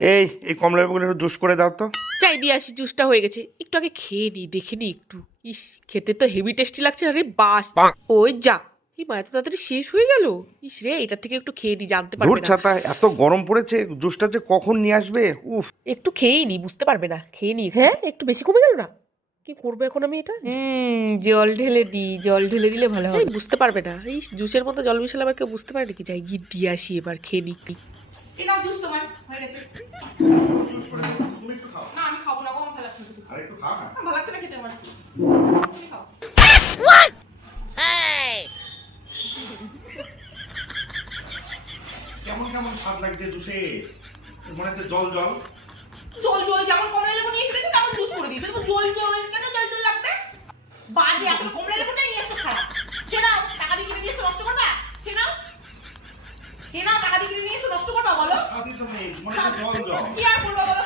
এই কমলা লেবুগুলো একটু জুস করে দাও তো। চাই দিয়ে আসি, জুসটা হয়ে গেছে, একটু আগে খেয়ে নি, দেখে নি একটু। ইস, খেতে তো হেভি টেস্টি লাগছে। আরে বাস, ওই যা, এই মায়া তো তাড়াতাড়ি শেষ হয়ে গেল। ইস রে, এটা থেকে একটু খেয়ে নি, জানতে ধুর পারবে না। ছাতা, এত গরম পড়েছে, জুসটা যে কখন নিয়ে আসবে। উফ। একটু খেয়েই নি, বুঝতে পারবে না, খেয়ে নি। হ্যাঁ, একটু বেশি কমে গেল না? কি করবো এখন আমি এটা? জল ঢেলে দি, জল ঢেলে দিলে ভালো হয়। বুঝতে পারবে না, এই জুসের মধ্যে জল মিশালে আবার কেউ বুঝতে পারে নাকি? যাই গিয়ে দিয়ে আসি এবার, খেয়ে নি। এই নাও জুস, তোমার হয়ে গেছে। না, আমি খাবো না, আমার ভালো লাগছে না। আরেকটু খাও না। ভালো লাগছে না খেতে আমার। তুমি খাও। কেমন কেমন স্বাদ লাগছে জুসে, মনে হচ্ছে জল জল। জল জল যেমন কমলা লেবু নিয়ে এসেছে তেমন জুস করে দিয়েছে। তো জল জল কেন জল জল লাগবে? বাজে, আসলে কমলা লেবুটাই নিয়ে এসেছো খারাপ। খেয়ে নাও, টাকা দিয়ে কিনে নিয়ে এসে নষ্ট করবা? খেয়ে নাও, খেয়ে নাও, টাকা দিয়ে কিনে নিয়ে এসে নষ্ট করবা বলো? স্বাদই তো নেই, মনে হচ্ছে জল জল। কি আর করবা বলো?